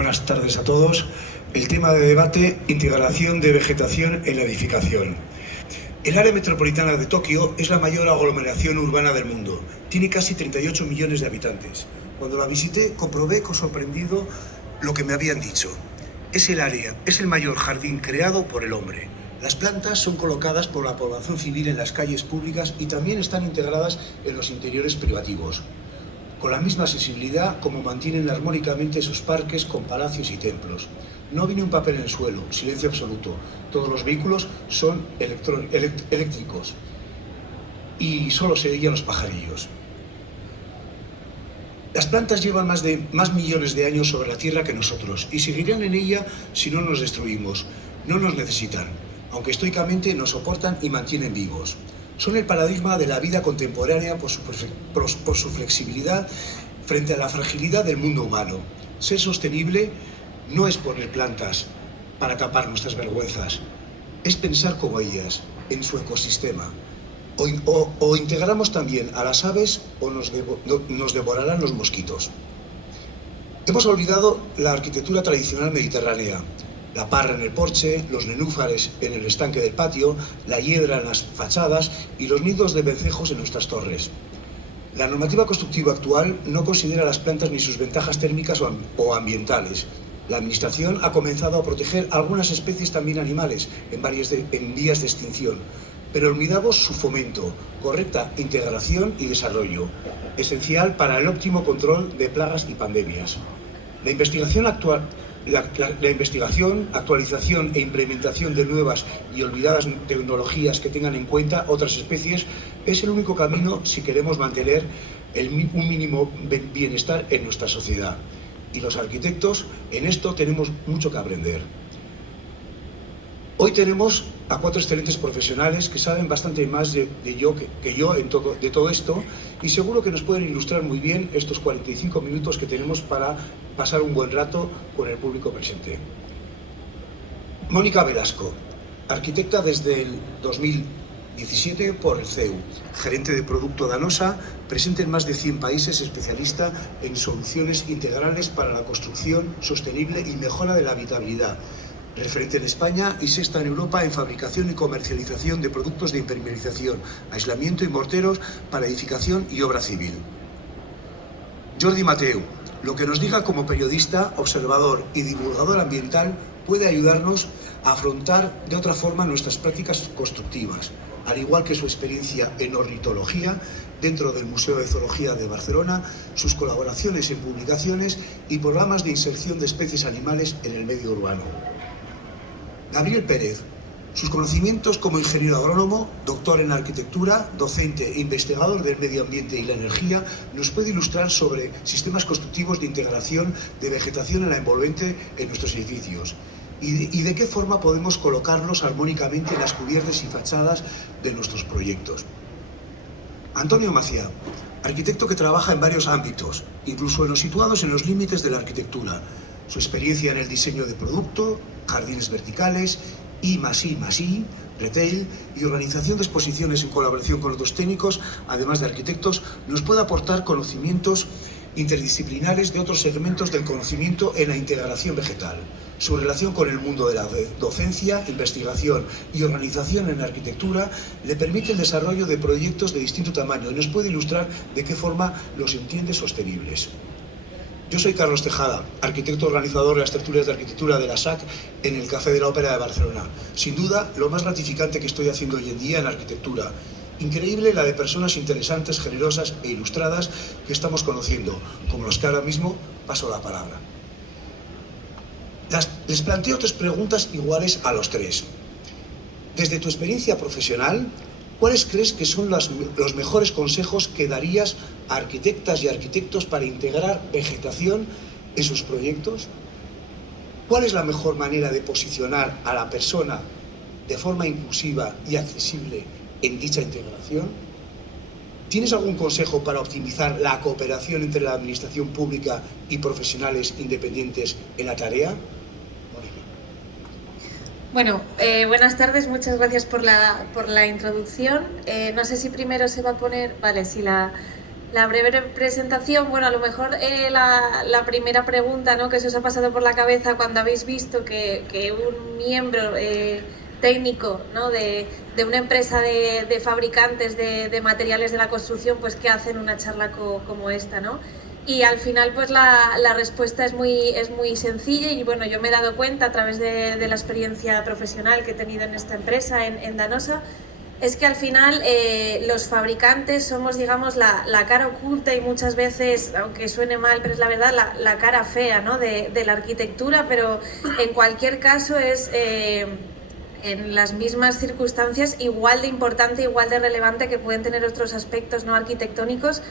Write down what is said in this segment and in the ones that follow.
Buenas tardes a todos. El tema de debate: integración de vegetación en la edificación. El área metropolitana de Tokio es la mayor aglomeración urbana del mundo. Tiene casi 38 millones de habitantes. Cuando la visité, comprobé con sorprendido lo que me habían dicho. Es el mayor jardín creado por el hombre. Las plantas son colocadas por la población civil en las calles públicas y también están integradas en los interiores privativos, con la misma sensibilidad como mantienen armónicamente sus parques con palacios y templos. No vi ni un papel en el suelo, silencio absoluto. Todos los vehículos son eléctricos y solo se oían los pajarillos. Las plantas llevan más millones de años sobre la Tierra que nosotros y seguirán en ella si no nos destruimos. No nos necesitan, aunque estoicamente nos soportan y mantienen vivos. Son el paradigma de la vida contemporánea por su flexibilidad frente a la fragilidad del mundo humano. Ser sostenible no es poner plantas para tapar nuestras vergüenzas, es pensar como ellas, en su ecosistema. O integramos también a las aves o nos devorarán los mosquitos. Hemos olvidado la arquitectura tradicional mediterránea. La parra en el porche, los nenúfares en el estanque del patio, la hiedra en las fachadas y los nidos de vencejos en nuestras torres. La normativa constructiva actual no considera las plantas ni sus ventajas térmicas o ambientales. La Administración ha comenzado a proteger algunas especies, también animales, en vías de extinción, pero olvidamos su fomento, correcta integración y desarrollo, esencial para el óptimo control de plagas y pandemias. La investigación, actualización e implementación de nuevas y olvidadas tecnologías que tengan en cuenta otras especies es el único camino si queremos mantener un mínimo bienestar en nuestra sociedad. Y los arquitectos en esto tenemos mucho que aprender. Hoy tenemos a 4 excelentes profesionales que saben bastante más de todo esto, y seguro que nos pueden ilustrar muy bien estos 45 minutos que tenemos para pasar un buen rato con el público presente. Mónica Velasco, arquitecta desde el 2017 por el CEU, gerente de producto Danosa, presente en más de 100 países, especialista en soluciones integrales para la construcción sostenible y mejora de la habitabilidad. Referente en España y sexta en Europa en fabricación y comercialización de productos de impermeabilización, aislamiento y morteros para edificación y obra civil. Jordi Mateu, lo que nos diga como periodista, observador y divulgador ambiental puede ayudarnos a afrontar de otra forma nuestras prácticas constructivas, al igual que su experiencia en ornitología dentro del Museo de Zoología de Barcelona, sus colaboraciones en publicaciones y programas de inserción de especies animales en el medio urbano. Gabriel Pérez, sus conocimientos como ingeniero agrónomo, doctor en arquitectura, docente e investigador del medio ambiente y la energía, nos puede ilustrar sobre sistemas constructivos de integración de vegetación en la envolvente en nuestros edificios y de qué forma podemos colocarlos armónicamente en las cubiertas y fachadas de nuestros proyectos. Antonio Macià, arquitecto que trabaja en varios ámbitos, incluso en los situados en los límites de la arquitectura. Su experiencia en el diseño de producto, jardines verticales, I+I+I, retail y organización de exposiciones en colaboración con otros técnicos, además de arquitectos, nos puede aportar conocimientos interdisciplinares de otros segmentos del conocimiento en la integración vegetal. Su relación con el mundo de la docencia, investigación y organización en la arquitectura le permite el desarrollo de proyectos de distinto tamaño y nos puede ilustrar de qué forma los entiende sostenibles. Yo soy Carlos Tejada, arquitecto organizador de las tertulias de arquitectura de la SAC en el Café de la Ópera de Barcelona. Sin duda, lo más gratificante que estoy haciendo hoy en día en arquitectura. Increíble la de personas interesantes, generosas e ilustradas que estamos conociendo, como los que ahora mismo paso la palabra. Les planteo 3 preguntas iguales a los 3. Desde tu experiencia profesional, ¿cuáles crees que son los mejores consejos que darías a arquitectas y arquitectos para integrar vegetación en sus proyectos? ¿Cuál es la mejor manera de posicionar a la persona de forma inclusiva y accesible en dicha integración? ¿Tienes algún consejo para optimizar la cooperación entre la administración pública y profesionales independientes en la tarea? Bueno, buenas tardes, muchas gracias por la introducción. No sé si primero se va a poner, vale, si la la breve presentación. Bueno, a lo mejor la primera pregunta, ¿no?, que se os ha pasado por la cabeza cuando habéis visto que un miembro técnico, ¿no?, de una empresa de fabricantes de materiales de la construcción, pues que hacen una charla como esta, ¿no? Y al final pues la respuesta es muy sencilla, y bueno, yo me he dado cuenta a través de la experiencia profesional que he tenido en esta empresa, en Danosa, es que al final los fabricantes somos, digamos, la cara oculta y muchas veces, aunque suene mal, pero es la verdad, la cara fea, ¿no?, de la arquitectura, pero en cualquier caso es en las mismas circunstancias igual de importante, igual de relevante que pueden tener otros aspectos no arquitectónicos.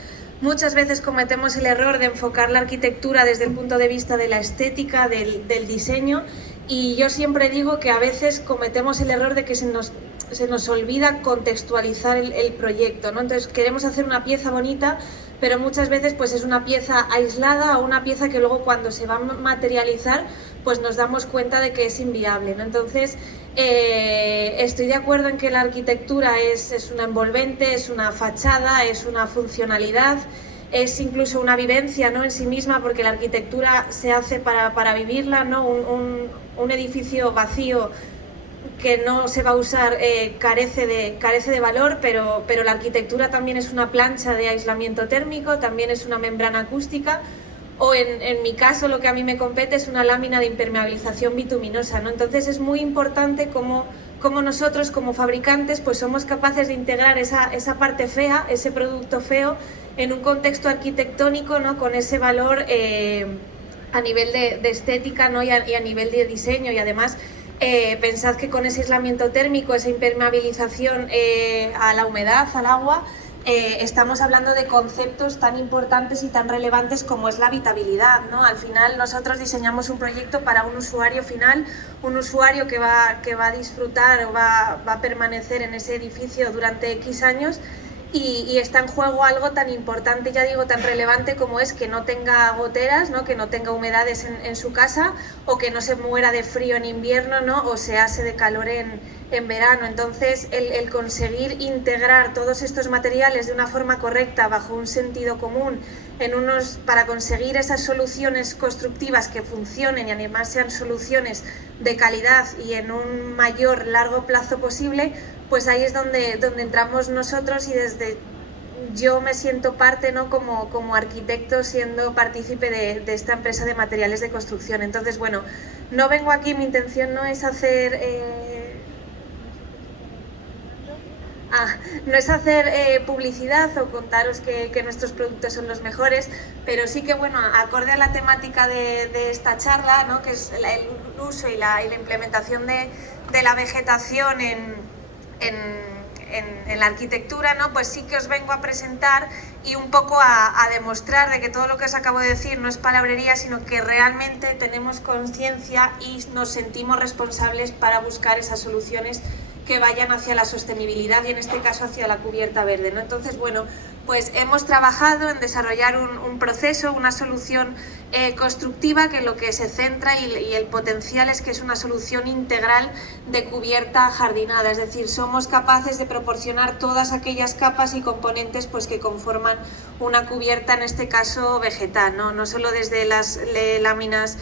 Muchas veces cometemos el error de enfocar la arquitectura desde el punto de vista de la estética, del diseño, y yo siempre digo que a veces cometemos el error de que se nos olvida contextualizar el proyecto, ¿no? Entonces queremos hacer una pieza bonita, pero muchas veces pues es una pieza aislada o una pieza que luego cuando se va a materializar pues nos damos cuenta de que es inviable, ¿no? Entonces estoy de acuerdo en que la arquitectura es una envolvente, es una fachada, es una funcionalidad, es incluso una vivencia, ¿no?, en sí misma, porque la arquitectura se hace para vivirla, ¿no? Un edificio vacío que no se va a usar carece de valor, pero la arquitectura también es una plancha de aislamiento térmico, también es una membrana acústica, o en mi caso lo que a mí me compete es una lámina de impermeabilización bituminosa, ¿no? Entonces es muy importante cómo nosotros como fabricantes pues somos capaces de integrar esa parte fea, ese producto feo, en un contexto arquitectónico, ¿no?, con ese valor a nivel de estética, ¿no?, y a nivel de diseño. Y además pensad que con ese aislamiento térmico, esa impermeabilización a la humedad, al agua, estamos hablando de conceptos tan importantes y tan relevantes como es la habitabilidad, ¿no? Al final nosotros diseñamos un proyecto para un usuario final, un usuario que va a disfrutar o va a permanecer en ese edificio durante X años, y está en juego algo tan importante, ya digo, tan relevante como es que no tenga goteras, ¿no?, que no tenga humedades en su casa, o que no se muera de frío en invierno, ¿no?, o se ase de calor en verano. Entonces el conseguir integrar todos estos materiales de una forma correcta, bajo un sentido común, para conseguir esas soluciones constructivas que funcionen y además sean soluciones de calidad y en un mayor largo plazo posible, pues ahí es donde entramos nosotros, y yo me siento parte, ¿no?, como arquitecto, siendo partícipe de esta empresa de materiales de construcción. Entonces, bueno, no vengo aquí, mi intención no es hacer publicidad o contaros que nuestros productos son los mejores, pero sí que, bueno, acorde a la temática de esta charla, ¿no?, que es el uso y la implementación de la vegetación en la arquitectura, ¿no?, pues sí que os vengo a presentar y un poco a demostrar de que todo lo que os acabo de decir no es palabrería, sino que realmente tenemos conciencia y nos sentimos responsables para buscar esas soluciones que vayan hacia la sostenibilidad, y en este caso hacia la cubierta verde, ¿no? Entonces, bueno, pues hemos trabajado en desarrollar un proceso, una solución constructiva, que lo que se centra y el potencial es que es una solución integral de cubierta jardinada, es decir, somos capaces de proporcionar todas aquellas capas y componentes pues que conforman una cubierta, en este caso vegetal, no solo desde las láminas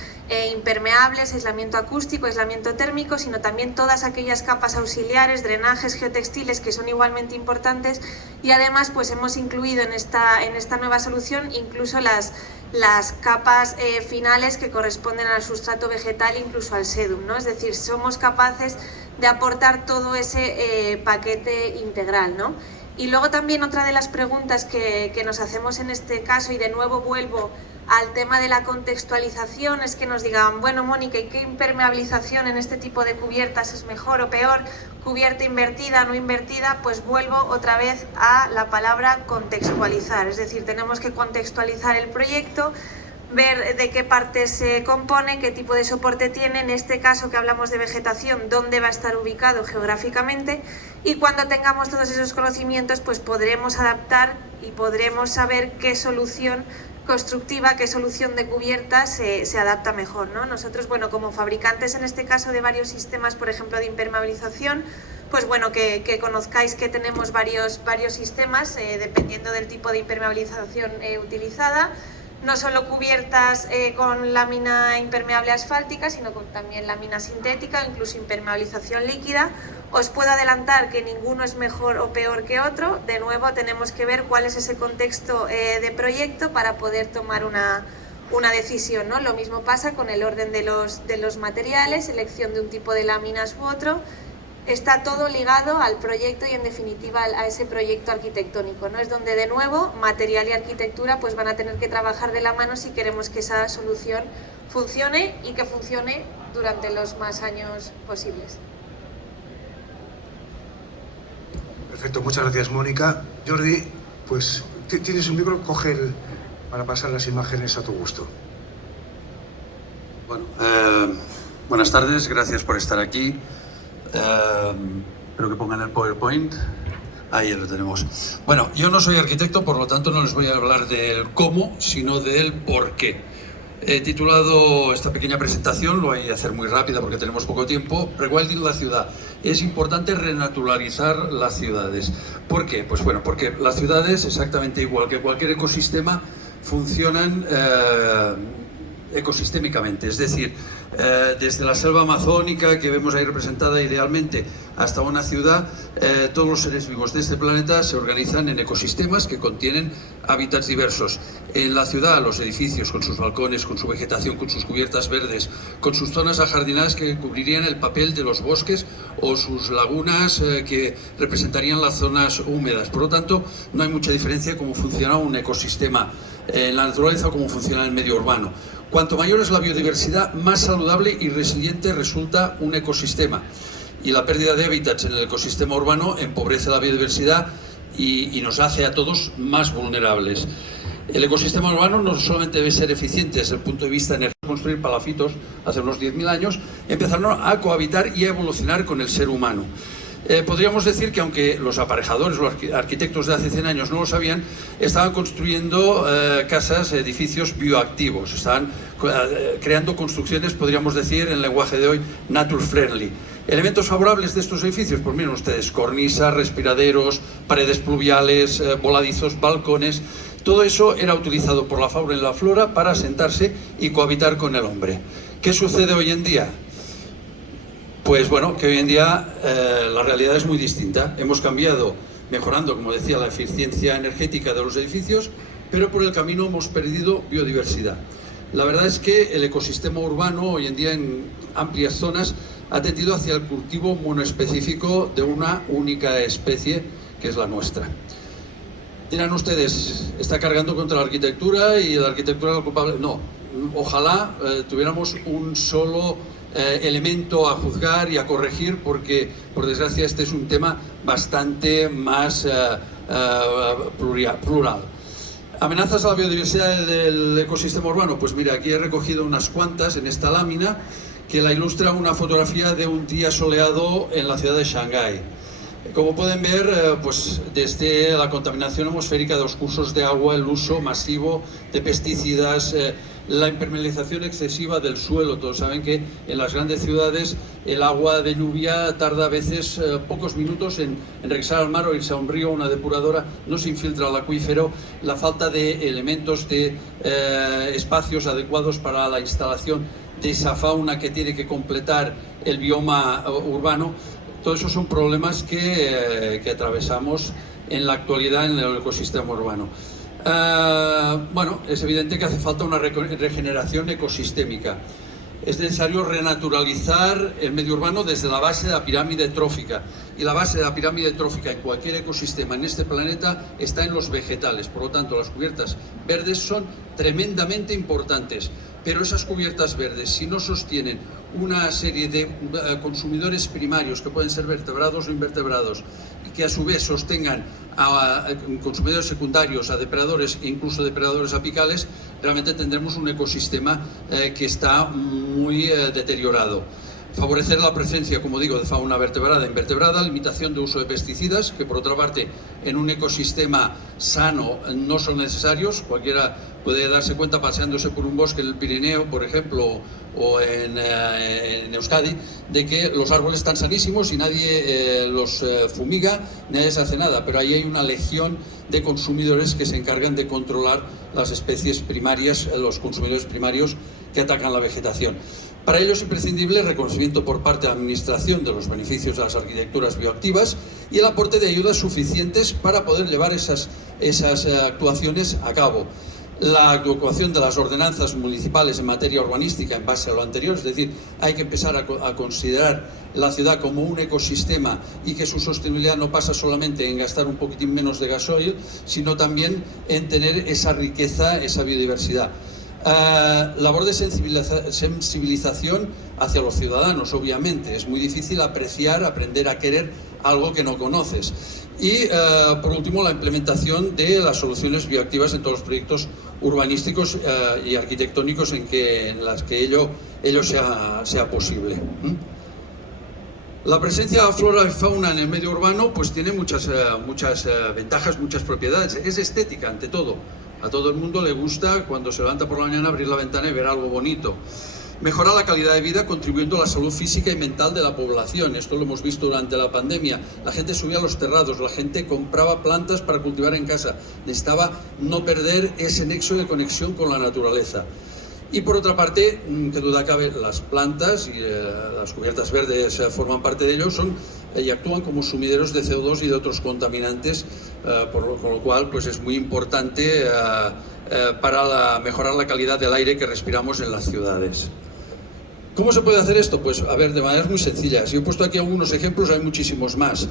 impermeables, aislamiento acústico, aislamiento térmico, sino también todas aquellas capas auxiliares, drenajes, geotextiles, que son igualmente importantes, y además pues hemos incluido en esta nueva solución incluso las capas finales que corresponden al sustrato vegetal, incluso al sedum, ¿no? Es decir, somos capaces de aportar todo ese paquete integral, ¿no? Y luego también otra de las preguntas que nos hacemos en este caso, y de nuevo vuelvo al tema de la contextualización, es que nos digan, bueno, Mónica, ¿y qué impermeabilización en este tipo de cubiertas es mejor o peor? ¿Cubierta invertida, no invertida? Pues vuelvo otra vez a la palabra contextualizar, es decir, tenemos que contextualizar el proyecto, ver de qué parte se compone, qué tipo de soporte tiene, en este caso que hablamos de vegetación, dónde va a estar ubicado geográficamente, y cuando tengamos todos esos conocimientos pues podremos adaptar y podremos saber qué solución constructiva, qué solución de cubiertas se adapta mejor, ¿no? Nosotros, bueno, como fabricantes en este caso de varios sistemas, por ejemplo, de impermeabilización, pues bueno, que conozcáis que tenemos varios sistemas dependiendo del tipo de impermeabilización utilizada. No solo cubiertas con lámina impermeable asfáltica, sino también lámina sintética, incluso impermeabilización líquida. Os puedo adelantar que ninguno es mejor o peor que otro. De nuevo, tenemos que ver cuál es ese contexto de proyecto para poder tomar una decisión, ¿no? Lo mismo pasa con el orden de los materiales, elección de un tipo de láminas u otro. Está todo ligado al proyecto y en definitiva a ese proyecto arquitectónico, ¿no? Es donde de nuevo material y arquitectura pues van a tener que trabajar de la mano si queremos que esa solución funcione y que funcione durante los más años posibles. Perfecto, muchas gracias, Mónica. Jordi, pues tienes un micro, para pasar las imágenes a tu gusto. Bueno, buenas tardes, gracias por estar aquí. Espero que pongan el PowerPoint. Ahí lo tenemos. Bueno, yo no soy arquitecto, por lo tanto no les voy a hablar del cómo, sino del por qué. He titulado esta pequeña presentación, lo voy a hacer muy rápida porque tenemos poco tiempo, Rewilding la ciudad. Es importante renaturalizar las ciudades. ¿Por qué? Pues bueno, porque las ciudades, exactamente igual que cualquier ecosistema, funcionan ecosistémicamente, es decir, desde la selva amazónica que vemos ahí representada idealmente hasta una ciudad, todos los seres vivos de este planeta se organizan en ecosistemas que contienen hábitats diversos. En la ciudad, los edificios con sus balcones, con su vegetación, con sus cubiertas verdes, con sus zonas ajardinadas que cubrirían el papel de los bosques o sus lagunas que representarían las zonas húmedas. Por lo tanto, no hay mucha diferencia cómo funciona un ecosistema en la naturaleza o cómo funciona el medio urbano. Cuanto mayor es la biodiversidad, más saludable y resiliente resulta un ecosistema. Y la pérdida de hábitats en el ecosistema urbano empobrece la biodiversidad y nos hace a todos más vulnerables. El ecosistema urbano no solamente debe ser eficiente desde el punto de vista energético. Construir palafitos hace unos 10.000 años empezaron a cohabitar y a evolucionar con el ser humano. Podríamos decir que aunque los aparejadores, los arquitectos de hace 100 años no lo sabían, estaban construyendo casas, edificios bioactivos, estaban creando construcciones, podríamos decir en lenguaje de hoy, nature friendly. Elementos favorables de estos edificios, pues miren ustedes, cornisas, respiraderos, paredes pluviales, voladizos, balcones. Todo eso era utilizado por la fauna y la flora para asentarse y cohabitar con el hombre. ¿Qué sucede hoy en día? Pues bueno, que hoy en día la realidad es muy distinta. Hemos cambiado, mejorando, como decía, la eficiencia energética de los edificios, pero por el camino hemos perdido biodiversidad. La verdad es que el ecosistema urbano hoy en día en amplias zonas ha tendido hacia el cultivo monoespecífico de una única especie, que es la nuestra. Dirán ustedes, ¿está cargando contra la arquitectura y la arquitectura es la culpable? No, ojalá tuviéramos un solo elemento a juzgar y a corregir, porque por desgracia este es un tema bastante más plural. ¿Amenazas a la biodiversidad del ecosistema urbano? Pues mira, aquí he recogido unas cuantas en esta lámina que la ilustra una fotografía de un día soleado en la ciudad de Shanghái. Como pueden ver, pues desde la contaminación atmosférica de los cursos de agua, el uso masivo de pesticidas, la impermeabilización excesiva del suelo. Todos saben que en las grandes ciudades el agua de lluvia tarda a veces pocos minutos en regresar al mar o irse a un río o una depuradora, no se infiltra al acuífero, la falta de elementos, de espacios adecuados para la instalación de esa fauna que tiene que completar el bioma urbano. Todos esos son problemas que atravesamos en la actualidad en el ecosistema urbano. Bueno, es evidente que hace falta una regeneración ecosistémica. Es necesario renaturalizar el medio urbano desde la base de la pirámide trófica. Y la base de la pirámide trófica en cualquier ecosistema en este planeta está en los vegetales. Por lo tanto, las cubiertas verdes son tremendamente importantes. Pero esas cubiertas verdes, si no sostienen una serie de consumidores primarios, que pueden ser vertebrados o invertebrados, y que a su vez sostengan a consumidores secundarios, a depredadores e incluso depredadores apicales, realmente tendremos un ecosistema que está muy deteriorado. Favorecer la presencia, como digo, de fauna vertebrada e invertebrada, limitación de uso de pesticidas, que por otra parte en un ecosistema sano no son necesarios. Cualquiera puede darse cuenta paseándose por un bosque en el Pirineo, por ejemplo, o en Euskadi, de que los árboles están sanísimos y nadie los fumiga, nadie se hace nada, pero ahí hay una legión de consumidores que se encargan de controlar las especies primarias, los consumidores primarios que atacan la vegetación. Para ello es imprescindible el reconocimiento por parte de la Administración de los beneficios de las arquitecturas bioactivas y el aporte de ayudas suficientes para poder llevar esas actuaciones a cabo. La adecuación de las ordenanzas municipales en materia urbanística en base a lo anterior, es decir, hay que empezar a considerar la ciudad como un ecosistema y que su sostenibilidad no pasa solamente en gastar un poquitín menos de gasoil, sino también en tener esa riqueza, esa biodiversidad. Labor de sensibilización hacia los ciudadanos, obviamente. Es muy difícil aprender a querer algo que no conoces. Y, por último, la implementación de las soluciones bioactivas en todos los proyectos urbanísticos y arquitectónicos en las que ello sea posible. La presencia de flora y fauna en el medio urbano pues tiene muchas ventajas, muchas propiedades. Es estética, ante todo. A todo el mundo le gusta, cuando se levanta por la mañana, abrir la ventana y ver algo bonito. Mejora la calidad de vida contribuyendo a la salud física y mental de la población. Esto lo hemos visto durante la pandemia. La gente subía a los terrados, la gente compraba plantas para cultivar en casa. Necesitaba no perder ese nexo de conexión con la naturaleza. Y por otra parte, que duda cabe, las plantas y las cubiertas verdes forman parte de ello, y actúan como sumideros de CO2 y de otros contaminantes, con lo cual pues es muy importante para mejorar la calidad del aire que respiramos en las ciudades. ¿Cómo se puede hacer esto? Pues, a ver, de maneras muy sencillas. Yo he puesto aquí algunos ejemplos, hay muchísimos más.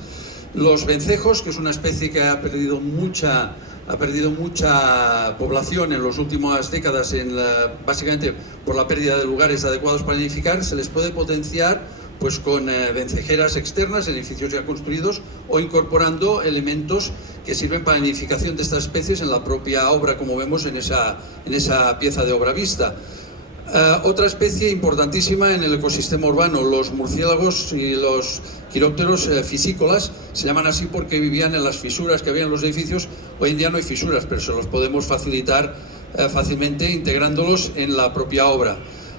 Los vencejos, que es una especie que ha perdido mucha población en las últimas décadas, básicamente por la pérdida de lugares adecuados para nidificar, se les puede potenciar pues con vencejeras externas en edificios ya construidos o incorporando elementos que sirven para la nidificación de estas especies en la propia obra, como vemos en esa pieza de obra vista. Otra especie importantísima en el ecosistema urbano, los murciélagos y los quirópteros fisícolas, se llaman así porque vivían en las fisuras que había en los edificios. Hoy en día no hay fisuras, pero se los podemos facilitar fácilmente integrándolos en la propia obra.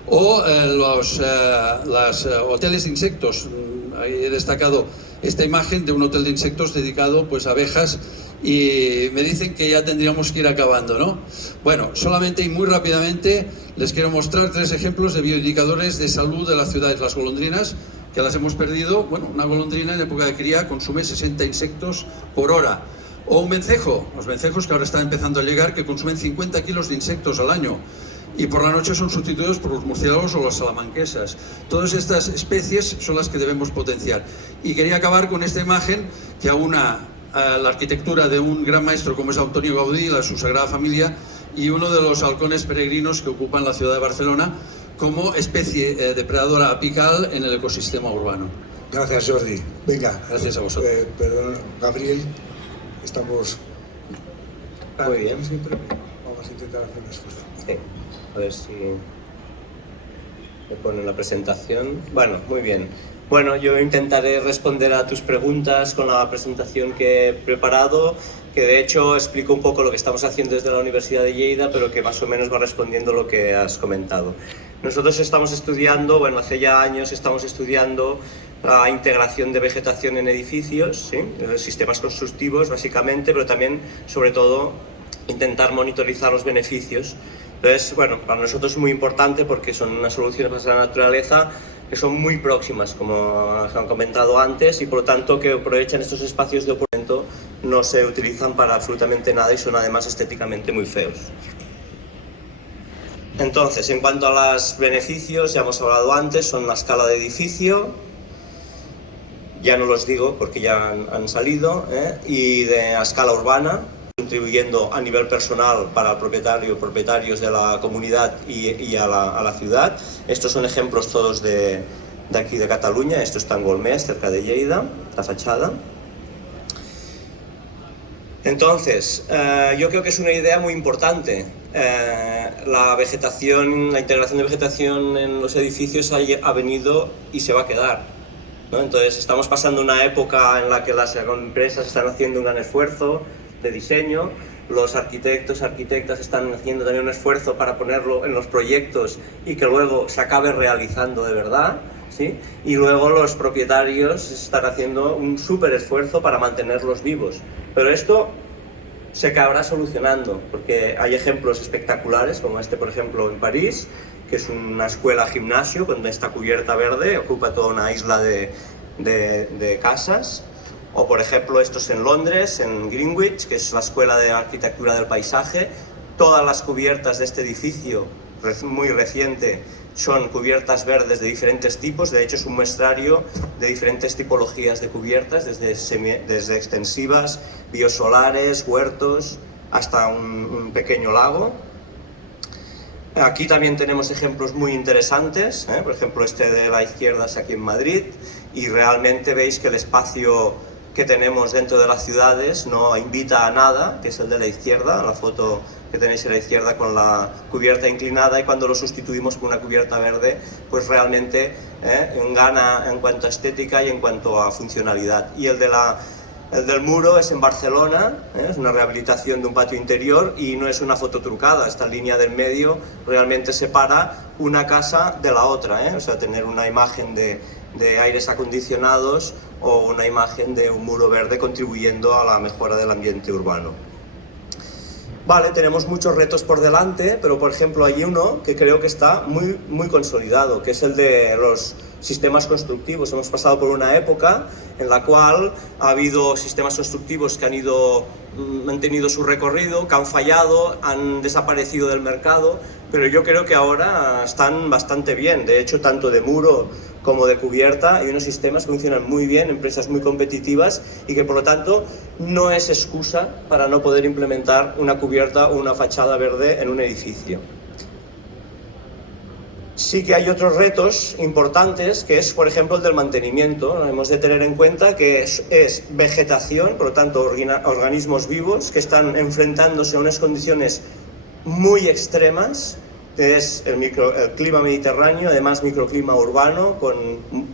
O los hoteles de insectos. He destacado esta imagen de un hotel de insectos dedicado pues a abejas, y me dicen que ya tendríamos que ir acabando, ¿no? Bueno, solamente y muy rápidamente les quiero mostrar 3 ejemplos de bioindicadores de salud de las ciudades. Las golondrinas, que las hemos perdido. Bueno, una golondrina en época de cría consume 60 insectos por hora. O un vencejo, los vencejos que ahora están empezando a llegar, que consumen 50 kilos de insectos al año. Y por la noche son sustituidos por los murciélagos o las salamanquesas. Todas estas especies son las que debemos potenciar. Y quería acabar con esta imagen que aúna la arquitectura de un gran maestro como es Antonio Gaudí, su Sagrada Familia, y uno de los halcones peregrinos que ocupan la ciudad de Barcelona como especie depredadora apical en el ecosistema urbano. Gracias, Jordi. Venga. Gracias a vosotros. Perdón, Gabriel, estamos... Muy bien. Vamos a intentar hacer un esfuerzo. Sí. A ver si me ponen la presentación. Bueno, muy bien. Bueno, yo intentaré responder a tus preguntas con la presentación que he preparado, que de hecho explico un poco lo que estamos haciendo desde la Universidad de Lleida, pero que más o menos va respondiendo lo que has comentado. Nosotros estamos estudiando, bueno, hace ya años estamos estudiando la integración de vegetación en edificios, ¿sí? Sistemas constructivos básicamente, pero también, sobre todo, intentar monitorizar los beneficios. Entonces, bueno, para nosotros es muy importante porque son unas soluciones para la naturaleza que son muy próximas, como se han comentado antes, y por lo tanto que aprovechan estos espacios de oportunidad, no se utilizan para absolutamente nada y son además estéticamente muy feos. Entonces, en cuanto a los beneficios, ya hemos hablado antes, son la escala de edificio, ya no los digo porque ya han salido, y de a escala urbana, contribuyendo a nivel personal para el propietario, propietarios de la comunidad y a la ciudad. Estos son ejemplos todos de aquí de Cataluña. Esto está en Golmés, cerca de Lleida, la fachada. Entonces, yo creo que es una idea muy importante. La vegetación, la integración de vegetación en los edificios ha venido y se va a quedar, ¿no? Entonces, estamos pasando una época en la que las empresas están haciendo un gran esfuerzo de diseño, los arquitectos, arquitectas están haciendo también un esfuerzo para ponerlo en los proyectos y que luego se acabe realizando de verdad, ¿sí? Y luego los propietarios están haciendo un súper esfuerzo para mantenerlos vivos. Pero esto se acabará solucionando, porque hay ejemplos espectaculares, como este, por ejemplo, en París, que es una escuela gimnasio con esta cubierta verde, ocupa toda una isla de casas. O por ejemplo estos en Londres, en Greenwich, que es la Escuela de Arquitectura del Paisaje. Todas las cubiertas de este edificio, muy reciente, son cubiertas verdes de diferentes tipos. De hecho es un muestrario de diferentes tipologías de cubiertas, desde extensivas, biosolares, huertos, hasta un pequeño lago. Aquí también tenemos ejemplos muy interesantes, por ejemplo este de la izquierda es aquí en Madrid, y realmente veis que el espacio que tenemos dentro de las ciudades no invita a nada, que es el de la izquierda, la foto que tenéis a la izquierda con la cubierta inclinada, y cuando lo sustituimos por una cubierta verde, pues realmente gana en cuanto a estética y en cuanto a funcionalidad. Y el del muro es en Barcelona, es una rehabilitación de un patio interior y no es una foto trucada. Esta línea del medio realmente separa una casa de la otra, o sea, tener una imagen de aires acondicionados o una imagen de un muro verde contribuyendo a la mejora del ambiente urbano. Vale, tenemos muchos retos por delante, pero por ejemplo hay uno que creo que está muy consolidado, que es el de los sistemas constructivos. Hemos pasado por una época en la cual ha habido sistemas constructivos que han tenido su recorrido, que han fallado, han desaparecido del mercado, pero yo creo que ahora están bastante bien. De hecho, tanto de muro como de cubierta hay unos sistemas que funcionan muy bien, empresas muy competitivas, y que por lo tanto no es excusa para no poder implementar una cubierta o una fachada verde en un edificio. Sí que hay otros retos importantes, que es, por ejemplo, el del mantenimiento. Hemos de tener en cuenta que es vegetación, por lo tanto, organismos vivos que están enfrentándose a unas condiciones muy extremas, que es el clima mediterráneo, además microclima urbano, con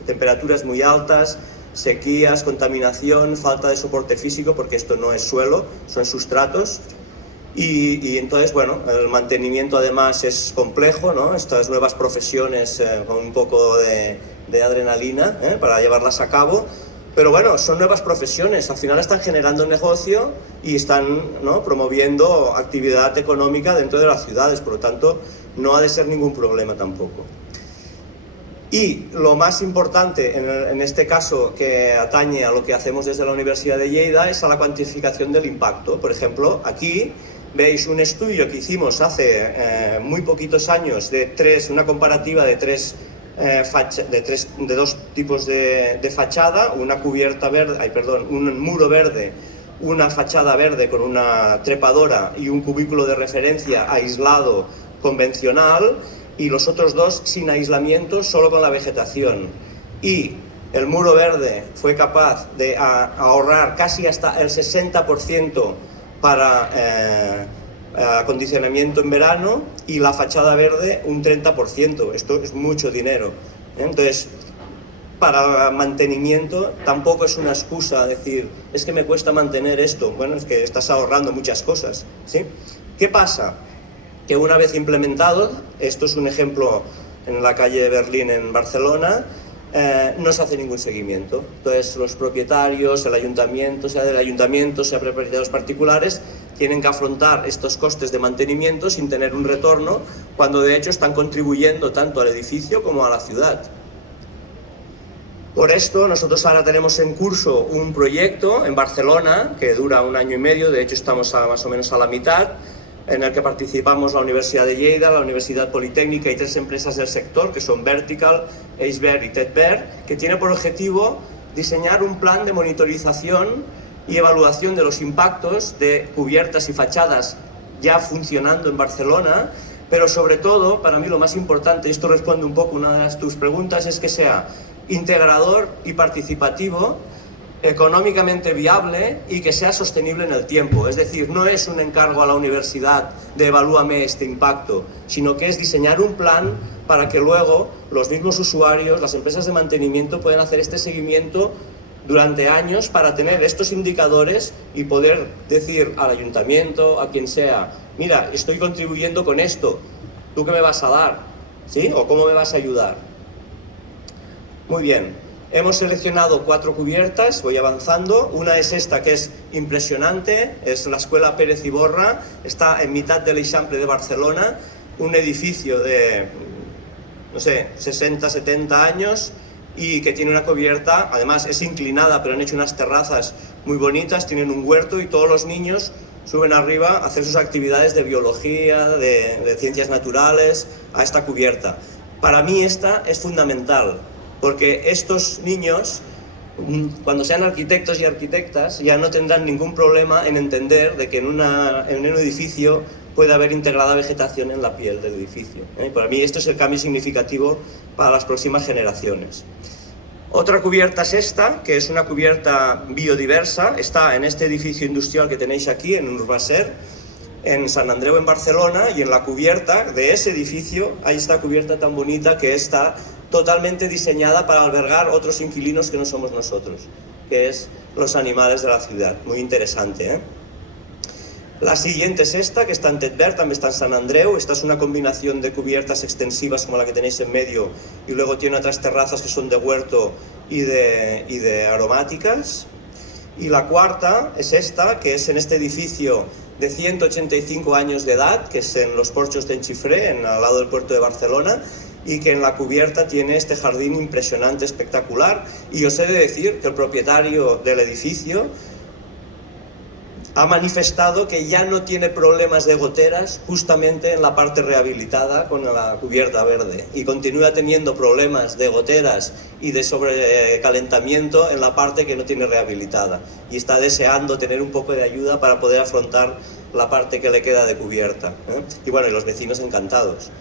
temperaturas muy altas, sequías, contaminación, falta de soporte físico, porque esto no es suelo, son sustratos. Y entonces, bueno, el mantenimiento además es complejo, ¿no? Estas nuevas profesiones con un poco de adrenalina para llevarlas a cabo. Pero bueno, son nuevas profesiones, al final están generando negocio y están, ¿no?, promoviendo actividad económica dentro de las ciudades, por lo tanto no ha de ser ningún problema tampoco. Y lo más importante en este caso, que atañe a lo que hacemos desde la Universidad de Lleida, es a la cuantificación del impacto. Por ejemplo, aquí veis un estudio que hicimos hace muy poquitos años una comparativa de dos tipos de fachada, una cubierta verde, un muro verde, una fachada verde con una trepadora y un cubículo de referencia aislado convencional, y los otros dos sin aislamiento, solo con la vegetación. Y el muro verde fue capaz de ahorrar casi hasta el 60% para acondicionamiento en verano, y la fachada verde un 30%. Esto es mucho dinero. Entonces, para mantenimiento tampoco es una excusa decir, es que me cuesta mantener esto. Bueno, es que estás ahorrando muchas cosas, ¿sí? ¿Qué pasa? Que una vez implementado, esto es un ejemplo en la calle de Berlín en Barcelona, no se hace ningún seguimiento. Entonces los propietarios, el ayuntamiento, sea del ayuntamiento, sea propietarios particulares, tienen que afrontar estos costes de mantenimiento sin tener un retorno, cuando de hecho están contribuyendo tanto al edificio como a la ciudad. Por esto nosotros ahora tenemos en curso un proyecto en Barcelona que dura 1 año y medio, de hecho estamos más o menos a la mitad, en el que participamos la Universidad de Lleida, la Universidad Politécnica y 3 empresas del sector, que son Vertical, Eisber y Tedber, que tiene por objetivo diseñar un plan de monitorización y evaluación de los impactos de cubiertas y fachadas ya funcionando en Barcelona, pero sobre todo, para mí lo más importante, y esto responde un poco a una de tus preguntas, es que sea integrador y participativo, económicamente viable y que sea sostenible en el tiempo. Es decir, no es un encargo a la universidad de evalúame este impacto, sino que es diseñar un plan para que luego los mismos usuarios, las empresas de mantenimiento puedan hacer este seguimiento durante años para tener estos indicadores y poder decir al ayuntamiento, a quien sea, mira, estoy contribuyendo con esto, ¿tú qué me vas a dar? ¿Sí? ¿O cómo me vas a ayudar? Muy bien, hemos seleccionado 4 cubiertas, voy avanzando. Una es esta, que es impresionante, es la Escuela Pérez Iborra, está en mitad del Eixample de Barcelona, un edificio de, no sé, 60, 70 años, y que tiene una cubierta, además es inclinada, pero han hecho unas terrazas muy bonitas, tienen un huerto y todos los niños suben arriba a hacer sus actividades de biología, de ciencias naturales, a esta cubierta. Para mí esta es fundamental, porque estos niños, cuando sean arquitectos y arquitectas, ya no tendrán ningún problema en entender de que en un edificio puede haber integrada vegetación en la piel del edificio. Para mí esto es el cambio significativo para las próximas generaciones. Otra cubierta es esta, que es una cubierta biodiversa, está en este edificio industrial que tenéis aquí, en Urbaser, en Sant Andreu, en Barcelona, y en la cubierta de ese edificio hay esta cubierta tan bonita que está totalmente diseñada para albergar otros inquilinos que no somos nosotros, que es los animales de la ciudad. Muy interesante, ¿eh? La siguiente es esta, que está en Tetbert, también está en Sant Andreu. Esta es una combinación de cubiertas extensivas como la que tenéis en medio, y luego tiene otras terrazas que son de huerto y de aromáticas. Y la cuarta es esta, que es en este edificio de 185 años de edad, que es en los Porxos d'en Xifré, al lado del puerto de Barcelona, y que en la cubierta tiene este jardín impresionante, espectacular. Y os he de decir que el propietario del edificio ha manifestado que ya no tiene problemas de goteras justamente en la parte rehabilitada con la cubierta verde, y continúa teniendo problemas de goteras y de sobrecalentamiento en la parte que no tiene rehabilitada, y está deseando tener un poco de ayuda para poder afrontar la parte que le queda de cubierta, ¿eh? Y bueno, y los vecinos encantados.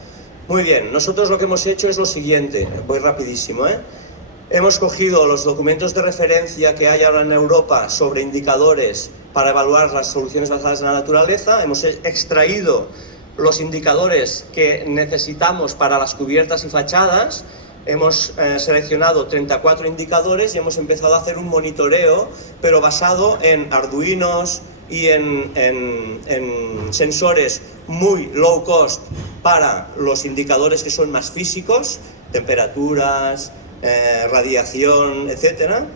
Muy bien, nosotros lo que hemos hecho es lo siguiente, voy rapidísimo, ¿eh? Hemos cogido los documentos de referencia que hay ahora en Europa sobre indicadores para evaluar las soluciones basadas en la naturaleza, hemos extraído los indicadores que necesitamos para las cubiertas y fachadas, hemos seleccionado 34 indicadores y hemos empezado a hacer un monitoreo, pero basado en arduinos y en sensores muy low cost para los indicadores que son más físicos, temperaturas, radiación, etcétera.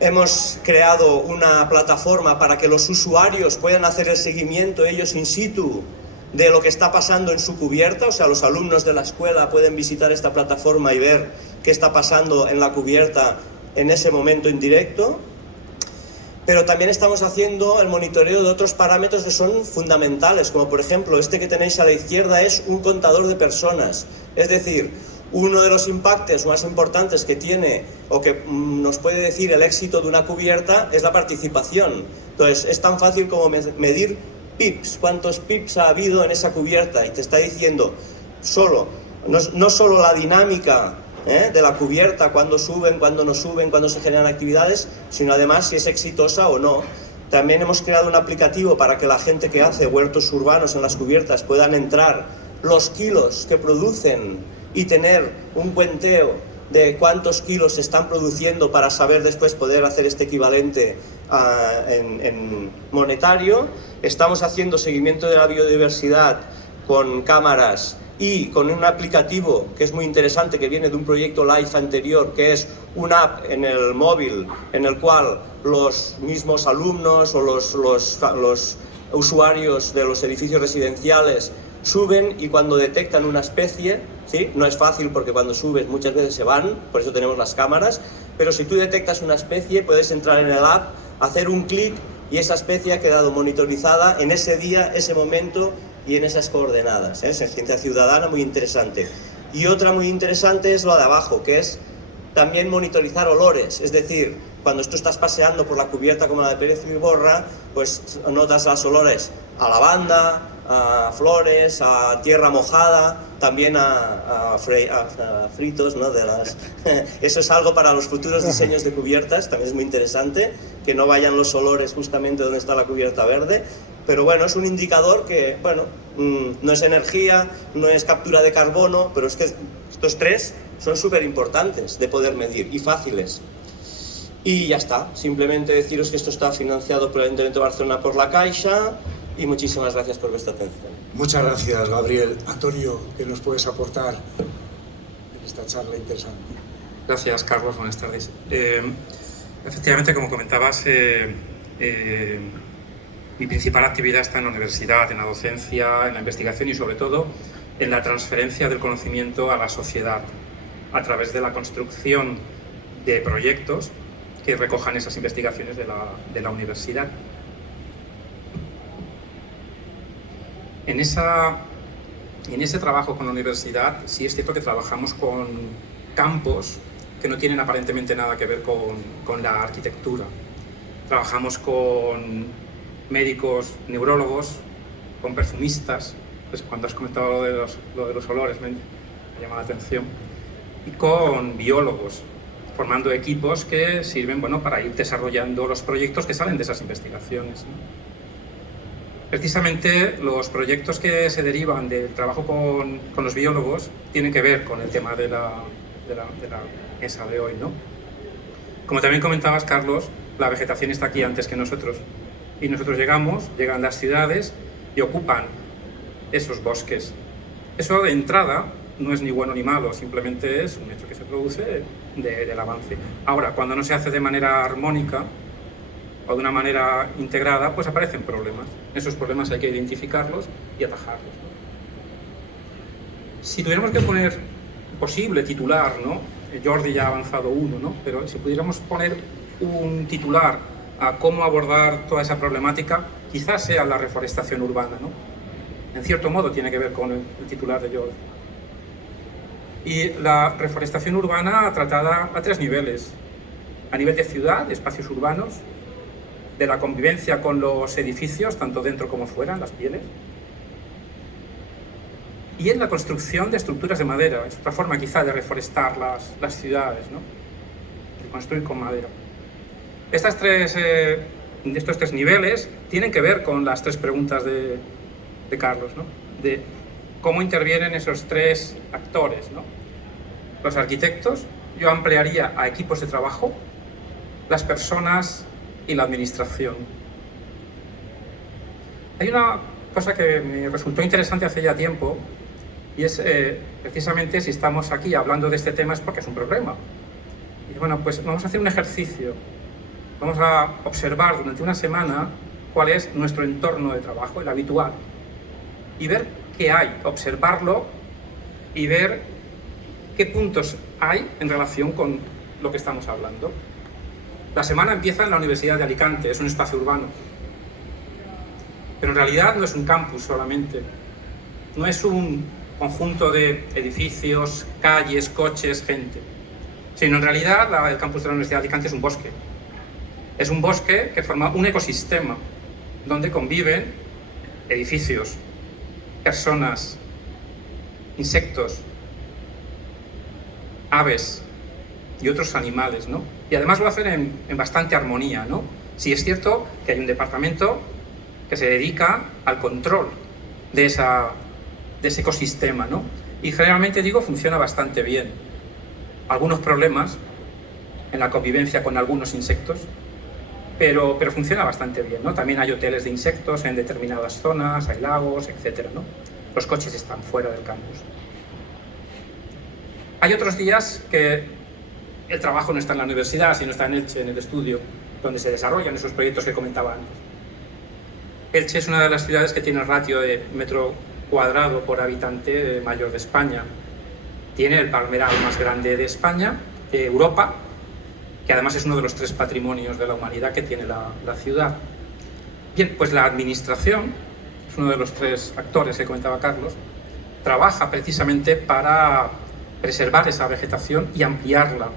Hemos creado una plataforma para que los usuarios puedan hacer el seguimiento ellos in situ de lo que está pasando en su cubierta, o sea, los alumnos de la escuela pueden visitar esta plataforma y ver qué está pasando en la cubierta en ese momento en directo. Pero también estamos haciendo el monitoreo de otros parámetros que son fundamentales, como por ejemplo este que tenéis a la izquierda es un contador de personas, es decir, uno de los impactos más importantes que tiene o que nos puede decir el éxito de una cubierta es la participación. Entonces es tan fácil como medir pips, cuántos pips ha habido en esa cubierta, y te está diciendo no solo la dinámica de la cubierta, cuándo suben, cuándo no suben, cuándo se generan actividades, sino además si es exitosa o no. También hemos creado un aplicativo para que la gente que hace huertos urbanos en las cubiertas puedan entrar los kilos que producen y tener un cuenteo de cuántos kilos se están produciendo para saber después poder hacer este equivalente en monetario. Estamos haciendo seguimiento de la biodiversidad con cámaras y con un aplicativo que es muy interesante, que viene de un proyecto LIFE anterior, que es una app en el móvil en el cual los mismos alumnos o los usuarios de los edificios residenciales suben, y cuando detectan una especie, ¿sí? No es fácil porque cuando subes muchas veces se van, por eso tenemos las cámaras, pero si tú detectas una especie puedes entrar en el app, hacer un clic y esa especie ha quedado monitorizada en ese día, ese momento y en esas coordenadas, ¿eh? Es ciencia ciudadana muy interesante. Y otra muy interesante es la de abajo, que es también monitorizar olores, es decir, cuando tú estás paseando por la cubierta como la de Pérez Iborra, pues notas los olores a lavanda, a flores, a tierra mojada, también a fritos, ¿no? Eso es algo para los futuros diseños de cubiertas, también es muy interesante, que no vayan los olores justamente donde está la cubierta verde. pero bueno, es un indicador que, bueno, no es energía, no es captura de carbono, pero es que estos tres son súper importantes de poder medir y fáciles. Y ya está, simplemente deciros que esto está financiado por el Ayuntamiento de Barcelona por la Caixa y muchísimas gracias por vuestra atención. Muchas gracias, Gabriel. Antonio, ¿qué nos puedes aportar en esta charla interesante? Gracias, Carlos. Buenas tardes. Efectivamente, como comentabas, mi principal actividad está en la universidad, en la docencia, en la investigación y, sobre todo, en la transferencia del conocimiento a la sociedad a través de la construcción de proyectos que recojan esas investigaciones de la universidad. En ese trabajo con la universidad sí es cierto que trabajamos con campos que no tienen aparentemente nada que ver con la arquitectura. Trabajamos con médicos, neurólogos, con perfumistas, pues cuando has comentado lo de los olores me llama la atención, y con biólogos, formando equipos que sirven, bueno, para ir desarrollando los proyectos que salen de esas investigaciones, ¿no? Precisamente los proyectos que se derivan del trabajo con los biólogos tienen que ver con el tema de la mesa de hoy, ¿no? Como también comentabas, Carlos, la vegetación está aquí antes que nosotros. Y nosotros llegan las ciudades y ocupan esos bosques. Eso de entrada no es ni bueno ni malo, simplemente es un hecho que se produce del avance. Ahora, cuando no se hace de manera armónica o de una manera integrada, pues aparecen problemas. Esos problemas hay que identificarlos y atajarlos, ¿no? Si tuviéramos que poner posible titular, ¿no? Jordi ya ha avanzado uno, ¿no? Pero si pudiéramos poner un titular a cómo abordar toda esa problemática, quizás sea la reforestación urbana, ¿no? En cierto modo tiene que ver con el titular de Jordi. Y la reforestación urbana tratada a tres niveles. A nivel de ciudad, de espacios urbanos, de la convivencia con los edificios, tanto dentro como fuera, las pieles, y en la construcción de estructuras de madera. Es otra forma quizá de reforestar las ciudades, ¿no? De construir con madera. Estos tres niveles tienen que ver con las tres preguntas de Carlos, ¿no? De cómo intervienen esos tres actores, ¿no? Los arquitectos, yo ampliaría a equipos de trabajo, las personas y la administración. Hay una cosa que me resultó interesante hace ya tiempo, y es precisamente si estamos aquí hablando de este tema es porque es un problema. Y bueno, pues vamos a hacer un ejercicio. Vamos a observar durante una semana cuál es nuestro entorno de trabajo, el habitual, y ver qué hay, observarlo y ver qué puntos hay en relación con lo que estamos hablando. La semana empieza en la Universidad de Alicante, es un espacio urbano, pero en realidad no es un campus solamente, no es un conjunto de edificios, calles, coches, gente, sino en realidad el campus de la Universidad de Alicante es un bosque. Es un bosque que forma un ecosistema donde conviven edificios, personas, insectos, aves y otros animales, ¿no? Y además lo hacen en bastante armonía, ¿no? Sí es cierto que hay un departamento que se dedica al control de ese ecosistema, ¿no? Y generalmente, digo, funciona bastante bien. Algunos problemas en la convivencia con algunos insectos, pero funciona bastante bien, ¿no? También hay hoteles de insectos en determinadas zonas, hay lagos, etcétera, ¿no? Los coches están fuera del campus. Hay otros días que el trabajo no está en la universidad, sino está en Elche, en el estudio, donde se desarrollan esos proyectos que comentaba antes. Elche es una de las ciudades que tiene el ratio de metro cuadrado por habitante mayor de España. Tiene el palmeral más grande de España, de Europa, que además es uno de los 3 patrimonios de la humanidad que tiene la ciudad. Bien, pues la administración, es uno de los 3 actores que comentaba Carlos, trabaja precisamente para preservar esa vegetación y ampliarla.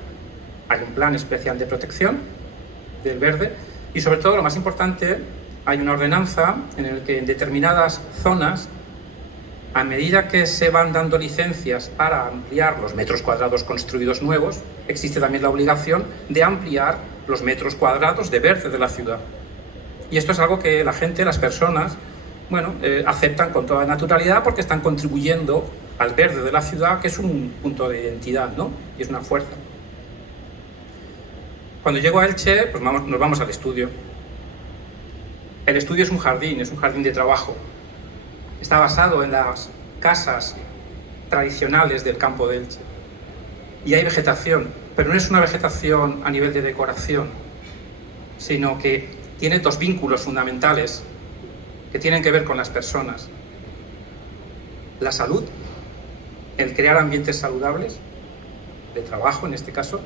Hay un plan especial de protección del verde y, sobre todo, lo más importante, hay una ordenanza en la que en determinadas zonas, a medida que se van dando licencias para ampliar los metros cuadrados construidos nuevos, existe también la obligación de ampliar los metros cuadrados de verde de la ciudad. Y esto es algo que la gente, las personas, bueno, aceptan con toda naturalidad porque están contribuyendo al verde de la ciudad, que es un punto de identidad, ¿no? Y es una fuerza. Cuando llego a Elche, pues nos vamos al estudio. El estudio es un jardín de trabajo. Está basado en las casas tradicionales del campo de Elche. Y hay vegetación, pero no es una vegetación a nivel de decoración, sino que tiene dos vínculos fundamentales que tienen que ver con las personas. La salud, el crear ambientes saludables, de trabajo en este caso,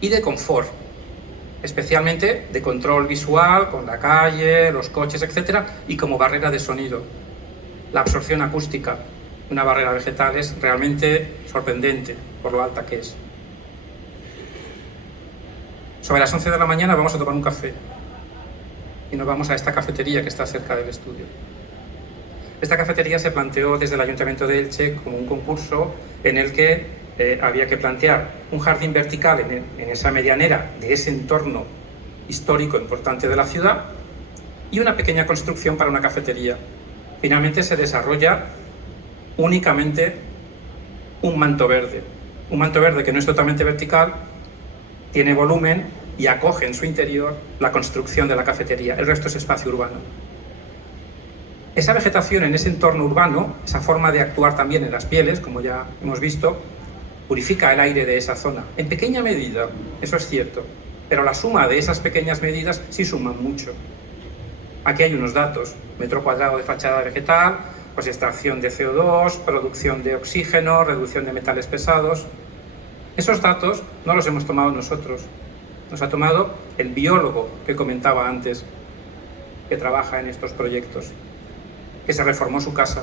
y de confort, especialmente de control visual con la calle, los coches, etc. Y como barrera de sonido. La absorción acústica de una barrera vegetal es realmente sorprendente por lo alta que es. Sobre las 11 de la mañana vamos a tomar un café y nos vamos a esta cafetería que está cerca del estudio. Esta cafetería se planteó desde el Ayuntamiento de Elche como un concurso en el que había que plantear un jardín vertical en esa medianera de ese entorno histórico importante de la ciudad y una pequeña construcción para una cafetería. Finalmente se desarrolla únicamente un manto verde que no es totalmente vertical, tiene volumen y acoge en su interior la construcción de la cafetería. El resto es espacio urbano. Esa vegetación en ese entorno urbano, esa forma de actuar también en las pieles, como ya hemos visto, purifica el aire de esa zona. En pequeña medida, eso es cierto, pero la suma de esas pequeñas medidas sí suman mucho. Aquí hay unos datos: metro cuadrado de fachada vegetal, pues extracción de CO2, producción de oxígeno, reducción de metales pesados. Esos datos no los hemos tomado nosotros, nos ha tomado el biólogo que comentaba antes, que trabaja en estos proyectos, que se reformó su casa.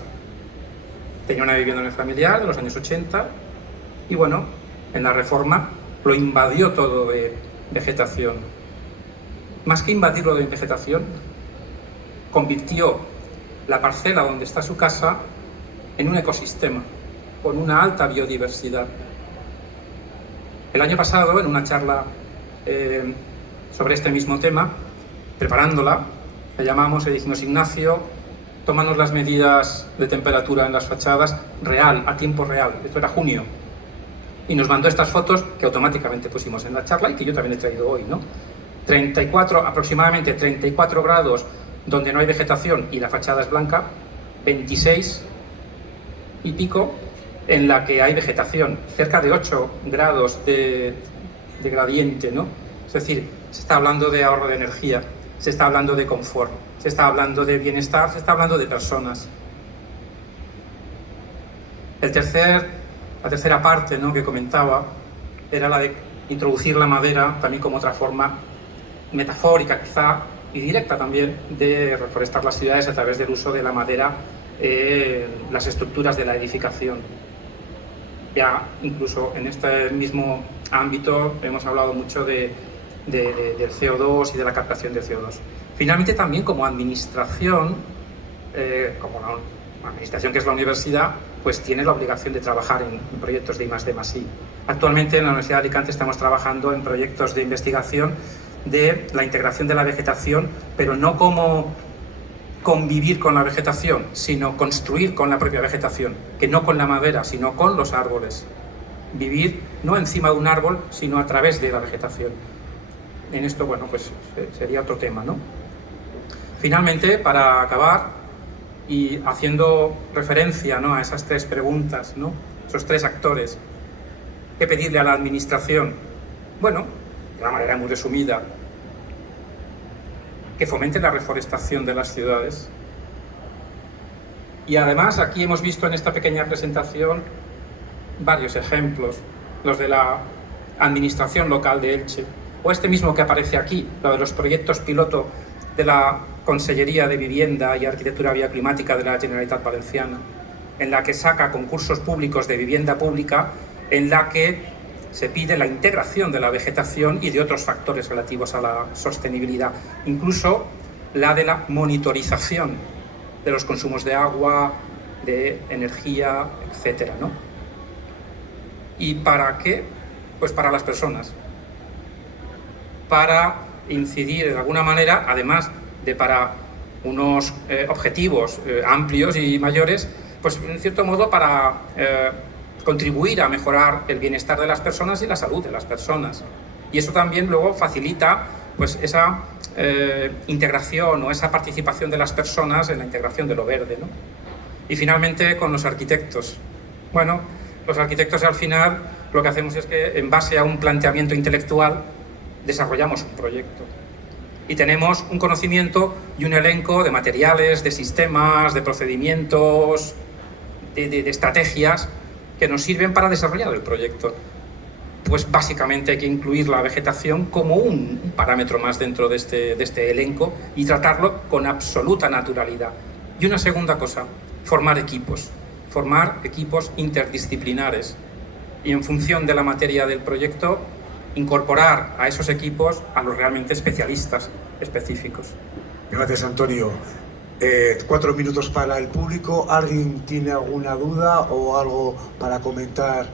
Tenía una vivienda unifamiliar de los años 80 y bueno, en la reforma lo invadió todo de vegetación. Más que invadirlo de vegetación, convirtió la parcela donde está su casa en un ecosistema con una alta biodiversidad. El año pasado, en una charla sobre este mismo tema, preparándola, le llamamos y dijimos: Ignacio, tómanos las medidas de temperatura en las fachadas real, a tiempo real. Esto era junio. Y nos mandó estas fotos que automáticamente pusimos en la charla y que yo también he traído hoy, ¿no? Aproximadamente 34 grados donde no hay vegetación y la fachada es blanca, 26 y pico en la que hay vegetación, cerca de 8 grados de gradiente, ¿no? Es decir, se está hablando de ahorro de energía, se está hablando de confort, se está hablando de bienestar, se está hablando de personas. La tercera parte, ¿no?, que comentaba era la de introducir la madera también como otra forma metafórica quizá y directa también de reforestar las ciudades a través del uso de la madera en las estructuras de la edificación. Ya incluso en este mismo ámbito hemos hablado mucho del CO2 y de la captación de CO2. Finalmente también como administración, como la administración que es la universidad, pues tiene la obligación de trabajar en proyectos de I+D+I. Actualmente en la Universidad de Alicante estamos trabajando en proyectos de investigación de la integración de la vegetación, pero no como convivir con la vegetación, sino construir con la propia vegetación, que no con la madera, sino con los árboles. Vivir no encima de un árbol, sino a través de la vegetación. En esto, bueno, pues sería otro tema, ¿no? Finalmente, para acabar, y haciendo referencia, ¿no?, a esas tres preguntas, ¿no?, esos tres actores, ¿qué pedirle a la administración? Bueno, de una manera muy resumida, que fomente la reforestación de las ciudades. Y además aquí hemos visto en esta pequeña presentación varios ejemplos, los de la administración local de Elche, o este mismo que aparece aquí, lo de los proyectos piloto de la Consellería de Vivienda y Arquitectura Bioclimática de la Generalitat Valenciana, en la que saca concursos públicos de vivienda pública, en la que se pide la integración de la vegetación y de otros factores relativos a la sostenibilidad, incluso la de la monitorización de los consumos de agua, de energía, etcétera, ¿no? ¿Y para qué? Pues para las personas, para incidir de alguna manera, además de para unos objetivos amplios y mayores, pues en cierto modo para contribuir a mejorar el bienestar de las personas y la salud de las personas. Y eso también luego facilita pues esa integración o esa participación de las personas en la integración de lo verde, ¿no? Y finalmente con los arquitectos. Bueno, los arquitectos al final lo que hacemos es que en base a un planteamiento intelectual desarrollamos un proyecto. Y tenemos un conocimiento y un elenco de materiales, de sistemas, de procedimientos, de estrategias que nos sirven para desarrollar el proyecto. Pues básicamente hay que incluir la vegetación como un parámetro más dentro de este elenco y tratarlo con absoluta naturalidad. Y una segunda cosa, formar equipos interdisciplinares y en función de la materia del proyecto incorporar a esos equipos a los realmente especialistas específicos. Gracias, Antonio. 4 minutos para el público. ¿Alguien tiene alguna duda o algo para comentar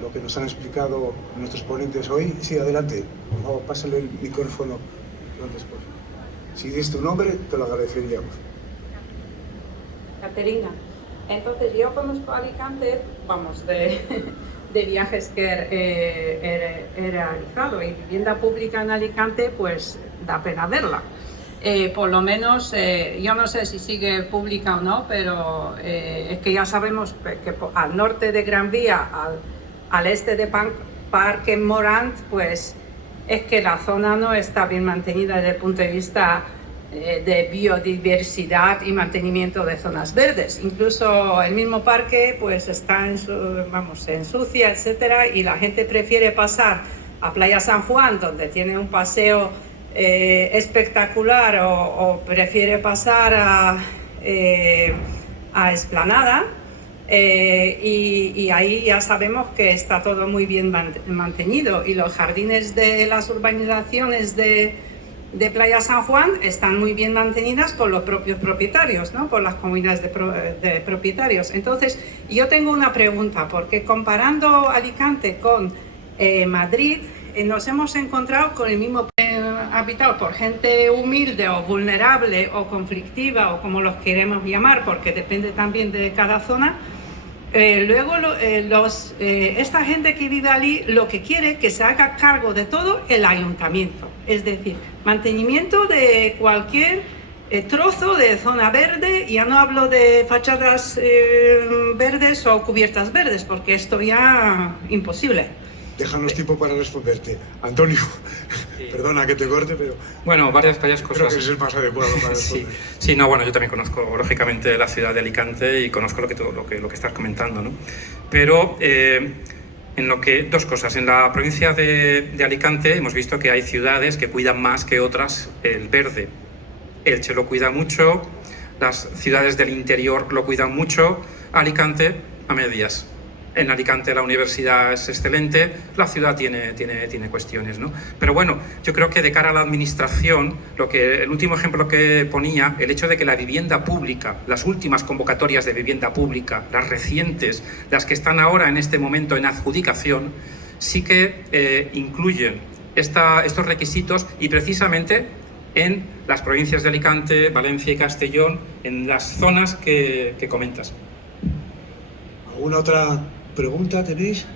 lo que nos han explicado nuestros ponentes hoy? Sí, adelante. Por favor, pásale el micrófono lo antes posible. Si dices tu nombre, te lo agradeceríamos. Caterina. Entonces, yo conozco Alicante, vamos, de viajes que he realizado, y vivienda pública en Alicante, pues da pena verla. Por lo menos, yo no sé si sigue pública o no, pero es que ya sabemos que al norte de Gran Vía, al este de Parque Morant, pues es que la zona no está bien mantenida desde el punto de vista de biodiversidad y mantenimiento de zonas verdes. Incluso el mismo parque pues está se ensucia, etcétera, y la gente prefiere pasar a Playa San Juan, donde tiene un paseo espectacular, o prefiere pasar a Esplanada, y ahí ya sabemos que está todo muy bien mantenido, y los jardines de las urbanizaciones de Playa San Juan están muy bien mantenidas por los propios propietarios, ¿no? Por las comunidades de propietarios. Entonces, yo tengo una pregunta, porque comparando Alicante con Madrid, nos hemos encontrado con el mismo habitado por gente humilde o vulnerable o conflictiva, o como los queremos llamar, porque depende también de cada zona. Luego, esta gente que vive allí lo que quiere es que se haga cargo de todo el ayuntamiento, es decir, mantenimiento de cualquier trozo de zona verde. Ya no hablo de fachadas verdes o cubiertas verdes, porque esto ya imposible. Déjanos tiempo para responderte. Antonio, sí. Perdona que te corte, pero... Bueno, varias cosas. Creo que es el más adecuado para responder. Sí, no, bueno, yo también conozco, lógicamente, la ciudad de Alicante y conozco lo que estás comentando, ¿no? Pero, dos cosas. En la provincia de Alicante hemos visto que hay ciudades que cuidan más que otras el verde. Elche lo cuida mucho, las ciudades del interior lo cuidan mucho, Alicante a medias. En Alicante la universidad es excelente, la ciudad tiene cuestiones, ¿no? Pero bueno, yo creo que de cara a la administración, el último ejemplo que ponía, el hecho de que la vivienda pública, las últimas convocatorias de vivienda pública, las recientes, las que están ahora en este momento en adjudicación, sí que incluyen estos requisitos, y precisamente en las provincias de Alicante, Valencia y Castellón, en las zonas que comentas. ¿Alguna otra pregunta tenéis?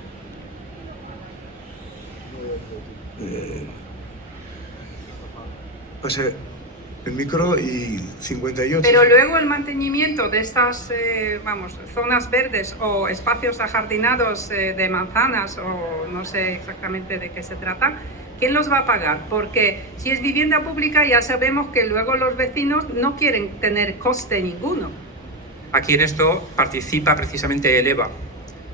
Pase el micro y 58. Pero luego el mantenimiento de estas zonas verdes o espacios ajardinados de manzanas, o no sé exactamente de qué se trata, ¿quién los va a pagar? Porque si es vivienda pública ya sabemos que luego los vecinos no quieren tener coste ninguno. Aquí en esto participa precisamente Eleva,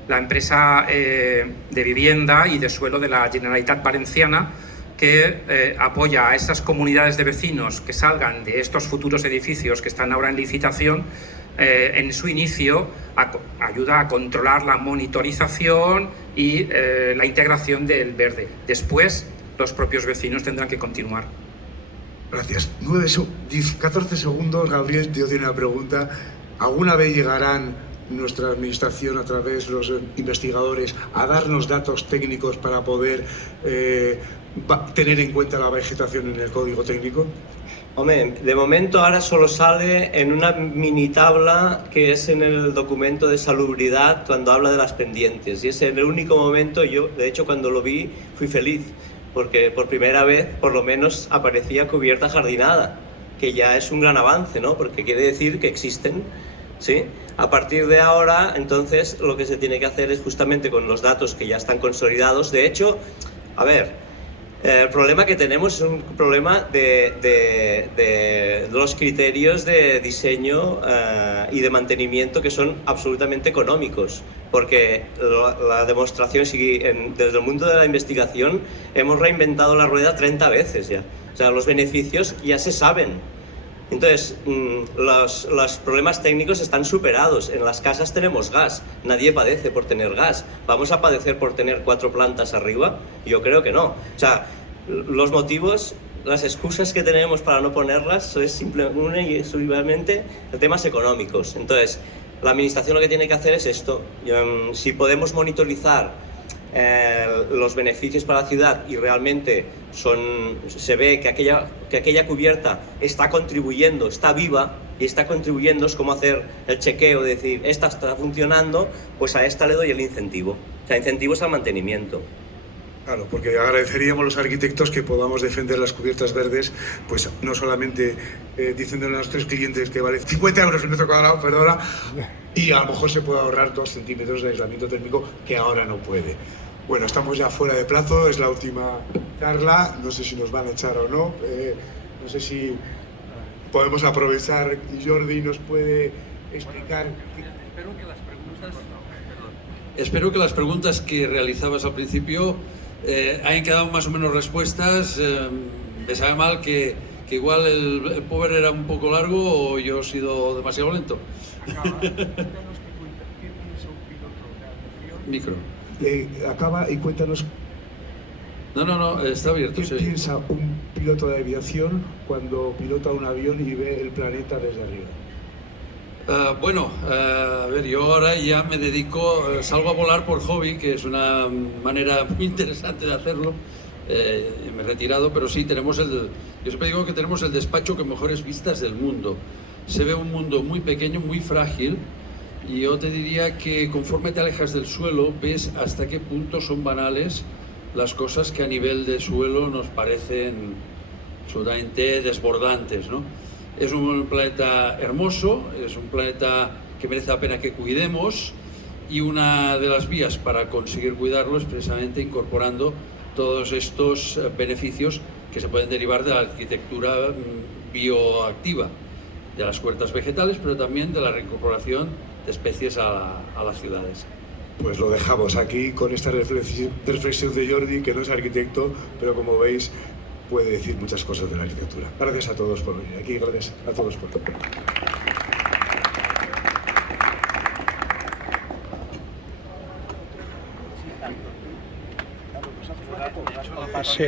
la empresa de vivienda y de suelo de la Generalitat Valenciana, que apoya a esas comunidades de vecinos que salgan de estos futuros edificios que están ahora en licitación. En su inicio ayuda a controlar la monitorización y la integración del verde. Después, los propios vecinos tendrán que continuar. Gracias. 14 segundos, Gabriel, yo tengo una pregunta. ¿Alguna vez llegarán nuestra administración, a través de los investigadores, a darnos datos técnicos para poder tener en cuenta la vegetación en el código técnico? Hombre, de momento ahora solo sale en una mini tabla que es en el documento de salubridad cuando habla de las pendientes, y es en el único momento. Yo, de hecho, cuando lo vi fui feliz, porque por primera vez por lo menos aparecía cubierta jardinada, que ya es un gran avance, ¿no? Porque quiere decir que existen, ¿sí? A partir de ahora, entonces, lo que se tiene que hacer es justamente con los datos que ya están consolidados. De hecho, a ver, el problema que tenemos es un problema de los criterios de diseño y de mantenimiento, que son absolutamente económicos, porque la demostración, desde el mundo de la investigación hemos reinventado la rueda 30 veces ya, o sea, los beneficios ya se saben. Entonces, los problemas técnicos están superados. En las casas tenemos gas, nadie padece por tener gas. ¿Vamos a padecer por tener 4 plantas arriba? Yo creo que no. O sea, los motivos, las excusas que tenemos para no ponerlas es simplemente y exclusivamente temas económicos. Entonces, la administración lo que tiene que hacer es esto. Si podemos monitorizar los beneficios para la ciudad y realmente se ve que aquella cubierta está contribuyendo, está viva y está contribuyendo, es como hacer el chequeo, de decir, esta está funcionando, pues a esta le doy el incentivo. O sea, incentivos al mantenimiento. Claro, porque agradeceríamos a los arquitectos que podamos defender las cubiertas verdes, pues no solamente diciéndole a nuestros clientes que vale 50 euros el metro cuadrado, perdona, y a lo mejor se puede ahorrar 2 centímetros de aislamiento térmico que ahora no puede. Bueno, estamos ya fuera de plazo, es la última charla, no sé si nos van a echar o no, no sé si podemos aprovechar y Jordi nos puede explicar. Espero que las preguntas que realizabas al principio hayan quedado más o menos respuestas. Me sabe mal que igual el power era un poco largo o yo he sido demasiado lento. Micro. Acaba y cuéntanos. No, está abierto. ¿Qué piensa un piloto de aviación cuando pilota un avión y ve el planeta desde arriba? A ver, yo ahora ya me dedico, salgo a volar por hobby, que es una manera muy interesante de hacerlo. Me he retirado, pero sí, yo siempre digo que tenemos el despacho con mejores vistas del mundo. Se ve un mundo muy pequeño, muy frágil, y yo te diría que conforme te alejas del suelo, ves hasta qué punto son banales las cosas que a nivel de suelo nos parecen absolutamente desbordantes, ¿no? Es un planeta hermoso, es un planeta que merece la pena que cuidemos, y una de las vías para conseguir cuidarlo es precisamente incorporando todos estos beneficios que se pueden derivar de la arquitectura bioactiva, de las huertas vegetales, pero también de la reincorporación de especies a las ciudades. Pues lo dejamos aquí con esta reflexión de Jordi, que no es arquitecto, pero como veis puede decir muchas cosas de la arquitectura. Gracias a todos por venir aquí, gracias a todos por... Sí.